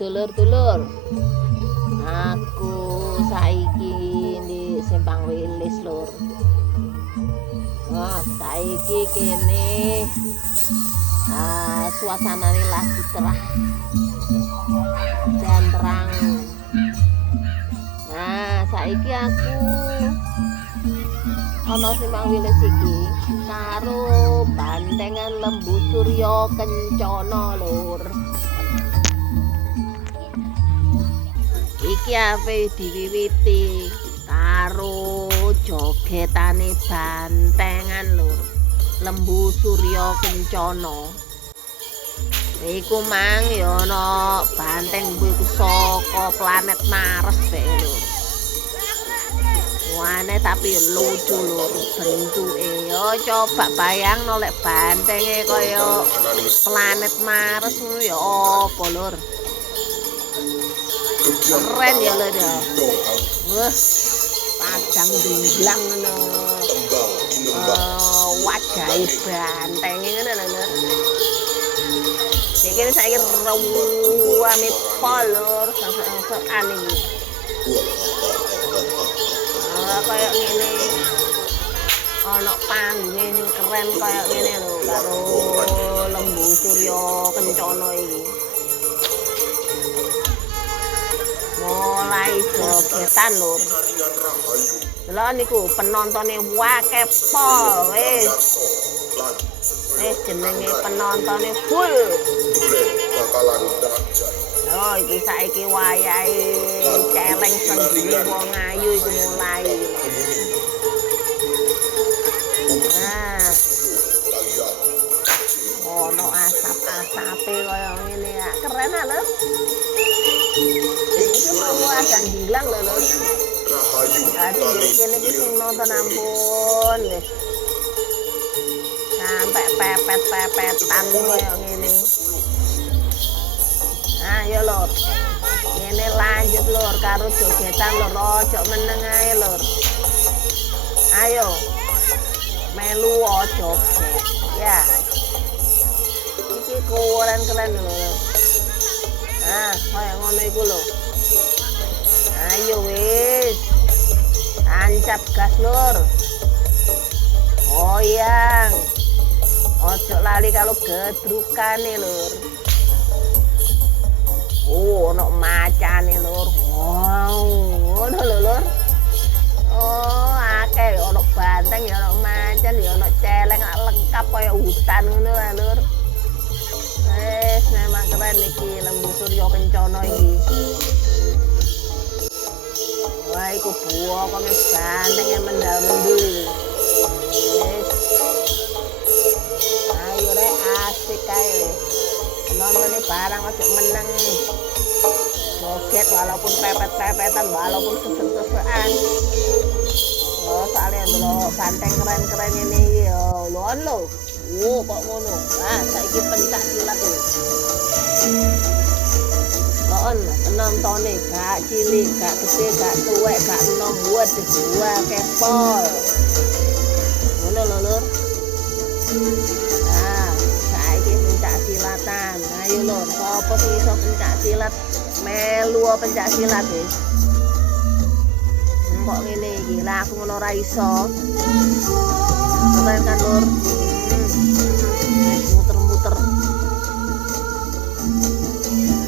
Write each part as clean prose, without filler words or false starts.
dulur-dulur, aku saiki di Simpang Wilis lur. Wah, saiki kene suasanane lagi cerah dan terang. Nah, saiki aku ana Simpang Wilis iki karo bantengan Lembu Surya Kencana lur. Iki ape diwiwiti karo jogetane bantengan lur Lembu Surya Kencana. Iku mang ya ana banteng iku saka planet Mars bae lur. Wane tapi lucu lur bentuke. Yo coba bayangno lek bantenge kaya planet Mars ngono ya apa lur. Keren ya lho ya. Wah, padang dinglang ngono. Wajahe bantenge ngono lho lur. Iki saiki rame pol lur, sampeyan iki. Kayak ngene. Ana panggunge sing keren kayak ngene lho karo Lembu Surya Kencana iki. Mulai jogetan lur. Delok niku penontone wake pol wis. Wis jenenge penontone full. Oh, iki saiki wayahe celeng sendiri wong ayu iku mulai. Nah. Ono asap-asape kaya ngene ya. Keren ah, Lur. Iki mau ada hilang lho, Lur. Jadi kene iki sing nonton ampun wis. Sampai pepet-pepetan kaya ngene. Ayo lur, ini lanjut lur karo jogetan lur, ojo meneng ae lur. Ayo, melu joget, ya. Iki keren lur. Nah, kaya ngono iku lho. Ayo wis, tancap gas lur. Oyang, ojo lali kalau gedrukane lur. Oh, ono macane lur. Wow, ngono lho lur. Oh, akeh ono banteng ya ono macan ya ono celeng lengkap kaya hutan ngono lho lur. Wes memang keren iki Lembu Surya Kencana iki. Wah, iku buah kok banteng yang mendal-mendul. Wes. Ayo rek asik kae. Nonton barang ojo meneng. Joget walaupun pepet-pepetan, walaupun sesek-sesekan. Oh, soalnya delok banteng keren-keren ini ya. Lon lho. Wo kok ngono. Ah, saiki pencak silat iki. Lon penontonnya gak cilik, gak gede, gak tuwek, gak enom buat dua kepol. Ngono lho, Lur. Silatan. Ayo lur, sapa sing iso pencak silat? Melu pencak silat wis. Kok ngene iki, lah aku ngono ora iso. Keren kan lur? Muter-muter.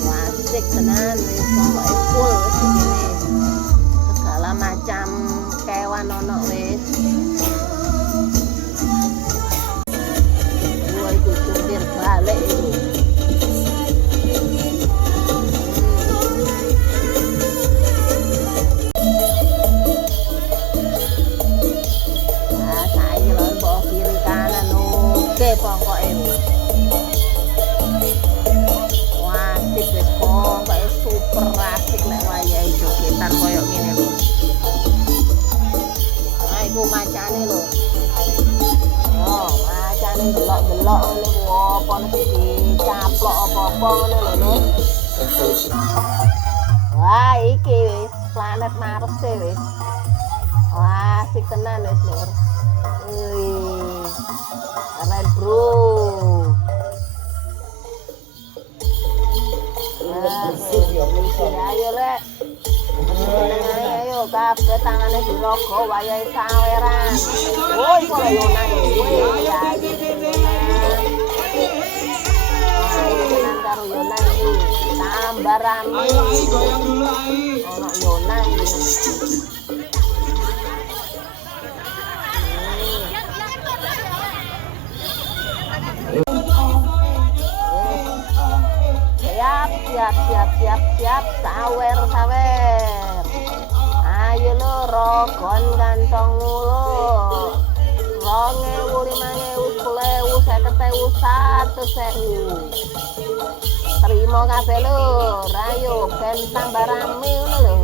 Asik tenan wis pokoke full wis ngene. Segala macam kewan ono wis. Balik itu. Nah, saya lon bawa kiri kanan oke pokoknya. Wah, asik wis pokoknya super asik lek wayahe jogetan koyo ngene lho. Nah, iku macane lho. Oh, macane delok-delok ngene ku apa nek dicaplok apa-apa ngono lho lho. Wah, iki wis planet Mars wis. Wah, asik tenan wis lur. Wih. Keren, Bro. Ayo rek. Ayo kabeh tangane dirogo wayahe saweran. Woi kok yo nang kowe ya. Ayo karo Yona iki tambah rame. Goyang dulu ai. Ono Yona iki. Siap sawer ayo lo rogon kantong lo 2.000 5.000 10.000 1.000 terima kabeh lo ayo ben tambah rame ngono lho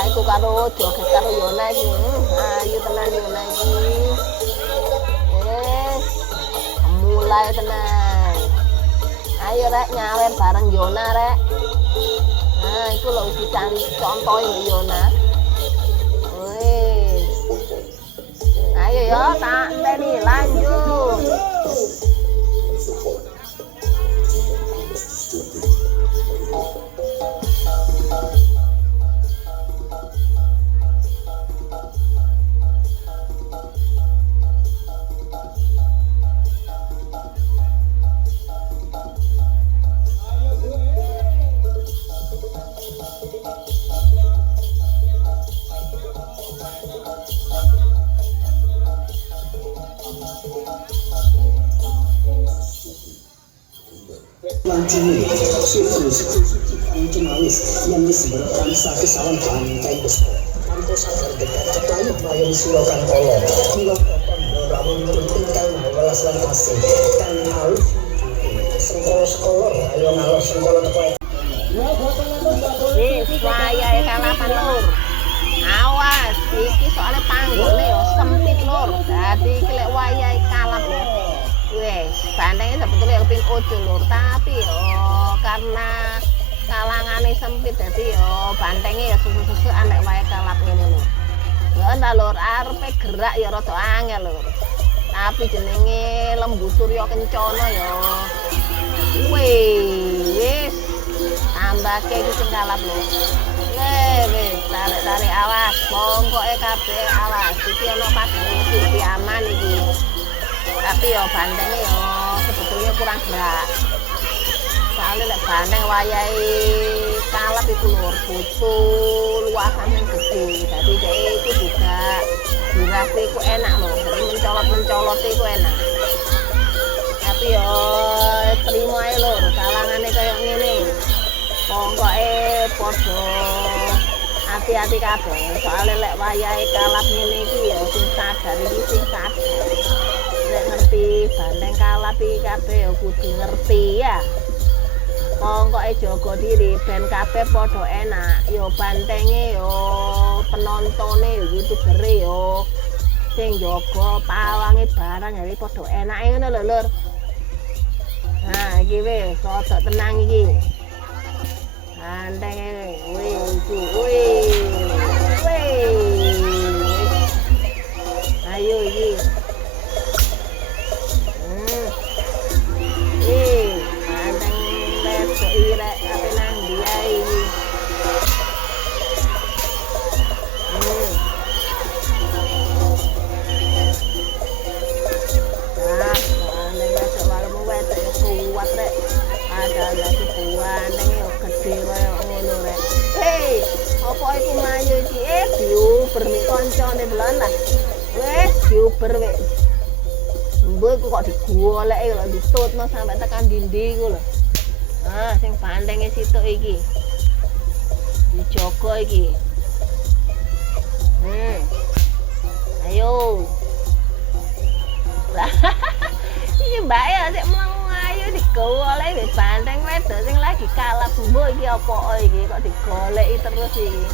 aku karo joget karo Yona iki ayo tenan Yona iki mulai tenang ayo rek nyawer bareng Yona rek nah itu lho dicari contohin Yona wih ayo ya tak teni lanjut Lancuni, sirkus, jurnalis yang disebutkan sakit salam pantai besar. Tanpa sadar dekat kepala bayang sulakan kolom. Hingga kapan ramun tinggal welas lan kasih. Kan halus sengkolo sekolor, ayo ngalos sengkolo tekoe. Wayahe kalapan lur. Awas, iki soalnya panggone yo sempit lur. Dadi iki lek wayahe kalap lho. Wes, bandengnya sebetulnya kepin ojo lur, tapi yo karena kalangannya sempit jadi yo bandengnya ya susu-susu anek wae kalap ngene lho. Ya entah lur, arepe gerak ya rada angel lur. Tapi jenenge Lembu Surya Kencana yo. Wes, tambake iki sing kalap lho. Wes, tarik awas, pokoknya kabeh awas. Iki ono pagane iki aman iki. Tapi yo bandengnya yo sebetulnya kurang gerak soalnya lek bandeng wayahe kalap itu lur butuh luasan yang gede jadi dia itu juga dirasa itu enak loh jadi mencolot itu enak tapi yo terima aja lur kalangannya kayak gini pokoknya podo hati-hati kabeh soalnya lek wayahe kalap ngene iki yo sing sadar iki sing sadar nek ngerti bandeng kalap iki kabeh ya kudu ngerti ya. Pokoknya jaga diri ben kabeh padha enak. Yo bantenge yo penontone yo YouTubere yo sing jaga pawange barang ya padha enake ngono lho lur. Nah iki wis rada tenang iki. Bantenge wis ayo iki. Irek apa nang dia ini kuat rek ada lagi buan ini gede kayak ngono rek hei apa itu maju iki diuber nih koncone belan lah wes diuber wek mbok kok digolek lho ditutno sampai tekan dinding ku lho. Ah, sing bandenge situk iki. Dijogo iki. Ayo. Lah. Iki mbak ya sik mlaku ayo digolek wis bandeng wedok sing lagi kalap mbok iki apa iki kok digoleki terus iki.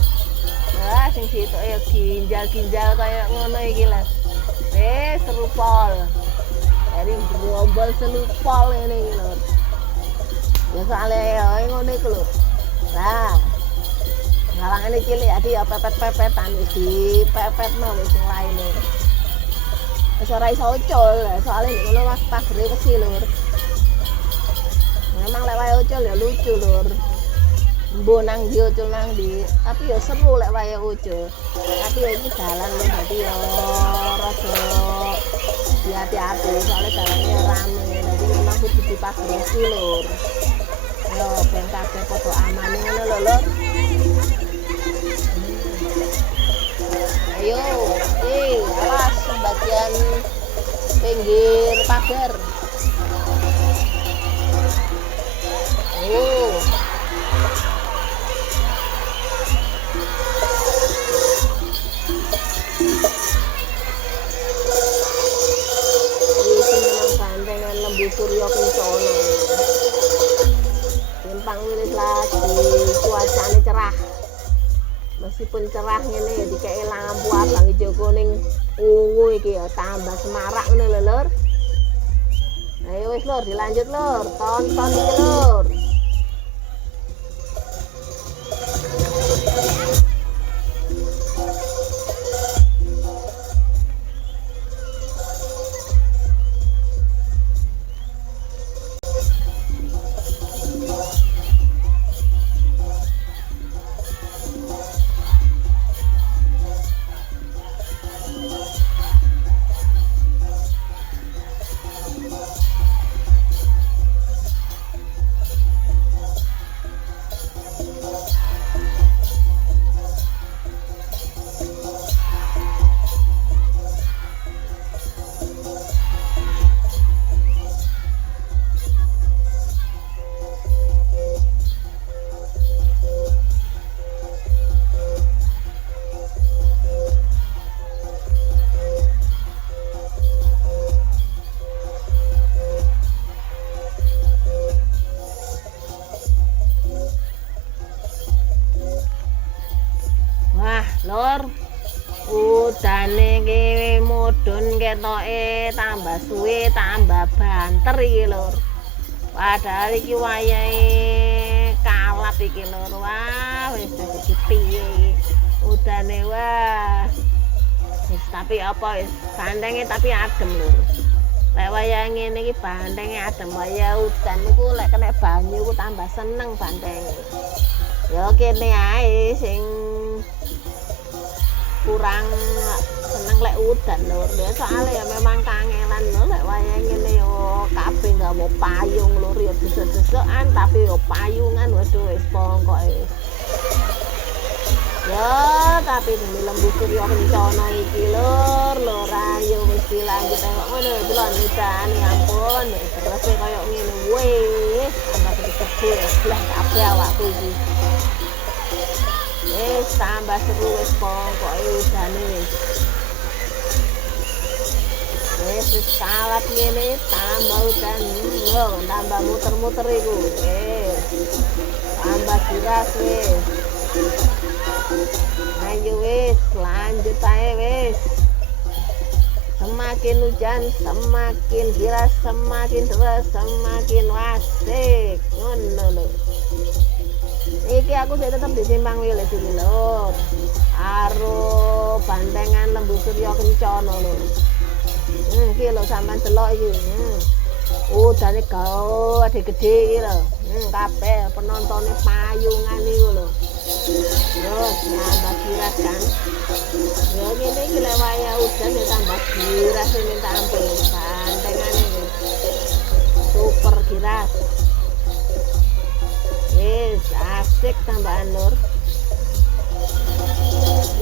Wah, sing situk ya ginjal-ginjal kaya ngono iki lho. Serupol. Dari gerombol selupol ngene iki lho. Ya soalnya ya ngono iku lho. Nah. Ngalangane cilik adi ya pepet-pepetan iki, pepet mau sing lainnya. Wis ora iso ucul, soalnya nek ngono Mas pagere wesi lur. Memang lek wae ucul ya lucu lur. Mbo nang ndi ucul nang ndi, tapi ya seru lek wae ucul. Tapi ya iki dalan lho dadi ya rada hati-hati soalnya dalannya rame. Dadi memang kudu dipagere wesi lur. Yo ben kabeh padha aman ngono lho lur. Ayo, awas bagian pinggir pagar. Ini memang bandengan Lembu Suryo Kencana. Simpang wilis lagi, cuacanya cerah. Meskipun cerah ngene ya dikei lampu abang ijo kuning ungu iki ya tambah semarak ngono lho lur. Ayo wis lur dilanjut lur, tonton iki lur. Lur, udane iki mudhun ketoke tambah suwe tambah banter iki lur. Padahal iki wayahe kalap iki lur. Wah, wis dadi piye udane wah. Wis tapi apa wis bandenge tapi adem lur. Lek wayahe ngene iki bandenge adem, waya udan iku lek kena banyu iku tambah seneng bandenge. Ya kene ae sing kurang seneng lek udan lur. Ya soalnya ya memang kangelan lho lek wayahe ngene yo kabeh nggawa payung lur ya desuk-desukan tapi yo payungan waduh wis pokoke. Ya tapi demi Lembu Suryo Kencana iki lur, ayo wis dilanjut tengok ngono delon nidane ampun nek terus koyo ngene wis tambah gede lah kabeh awakku iki. Tambah seru wis pokoke udane wis. Wis kalap ngene tambah udan yo tambah muter-muter iku. Tambah giras wis. Ayo wis lanjut ae wis. Semakin hujan semakin giras, semakin deras semakin wasik ngono lho. Iki aku sih tetep di Simpang Wilis iki lho. Karo bandengan Lembu Suryo Kencana lho. Iki lho sampean delok iki. Udane gede iki lho. Kabeh penontone payungan iku lho. Yo, tambah giras kan. Yo ngene iki lek waya udan ya tambah giras minta ampun. Bandengane iki. Super giras. Wis asik tambahan lur.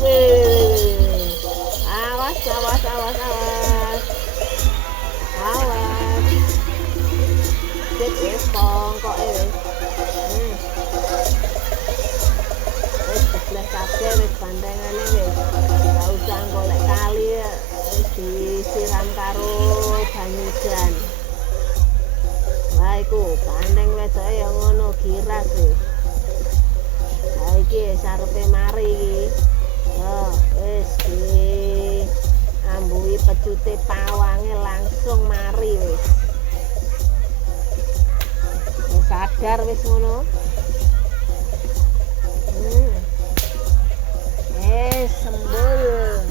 Wih, awas. Wis pokoke wis. Wis jelas kabeh wis bandengane wis. Ora usah golek kali wis disiram karo banyu udan. Wah iku bandeng wedoke ya ngono giras wis. Ha iki sarepe mari iki. Oh, wis ambui pecute pawange langsung mari wis. Wis sadar wis ngono. Sembul.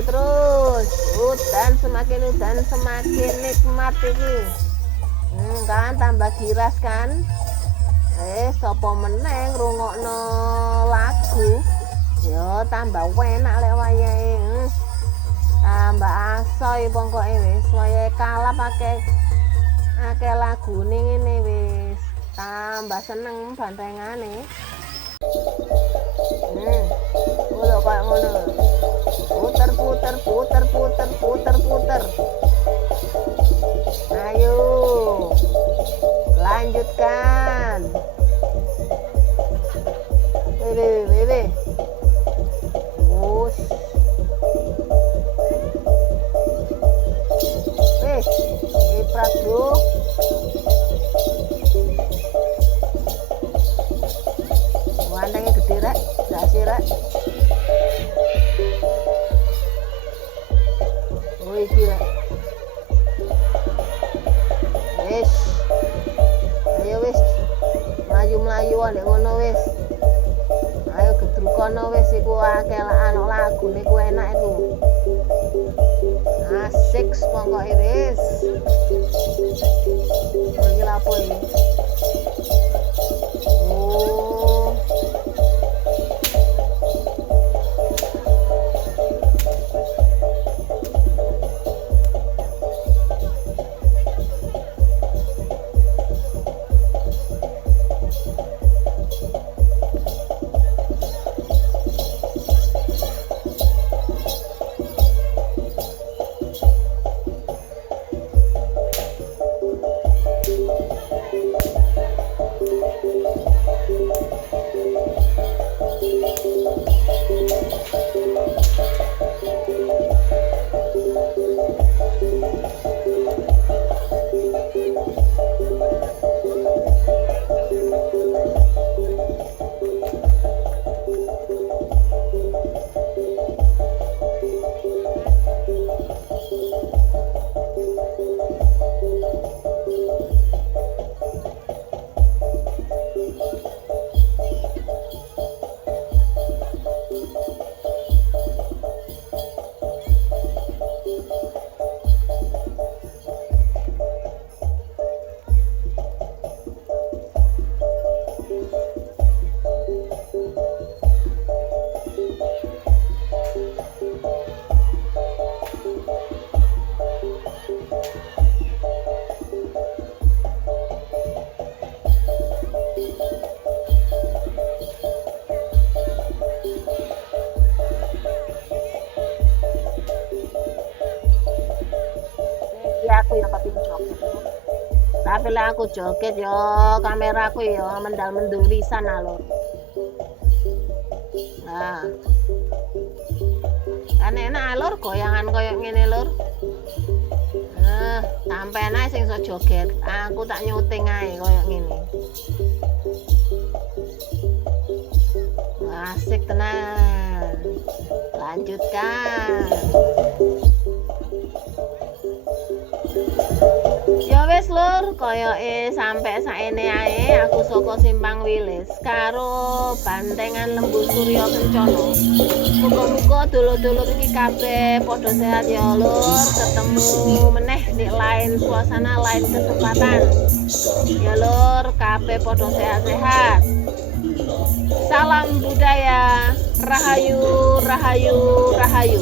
lanjut terus. Udan semakin nikmat iki. Kan tambah giras kan. Sapa meneh ngrungokno lagu ya tambah enak lek wayahe. Tambah asoy pokoknya wis wayahe kalap akeh lagune ngene wis tambah seneng bantengane. Ngono kayak ngono. Puter. Ayo. Lanjutkan. Bebe. Us. Iprat bro. Wandangnya gede rek, dasi rek. Oh iki rek. Wis. Ayo wis. Melayu ndek ngono wis. Ayo gedrukono wis iku akeh anak lagune ku enak iku. Asik pokoke wis. Iki lapo iki? Oh. Tapi lah aku joget yo kameraku yo mendal-mendul pisan lho. Nah. Kan enak lur goyangan koyo ngene lur. Sampeyan ae sing iso joget, aku tak nyuting ae koyo ngene. Asik tenan. Lanjutkan. Ya wis lur, koyoke sampai saene ae aku saka Simpang Wilis karo Bantengan Lembu Surya Kencana. Muga-muga dulur-dulur iki kabeh padha sehat ya lur. Ketemu meneh di lain suasana, lain kesempatan. Ya lur, kabeh padha sehat-sehat. Salam budaya, rahayu, rahayu, rahayu.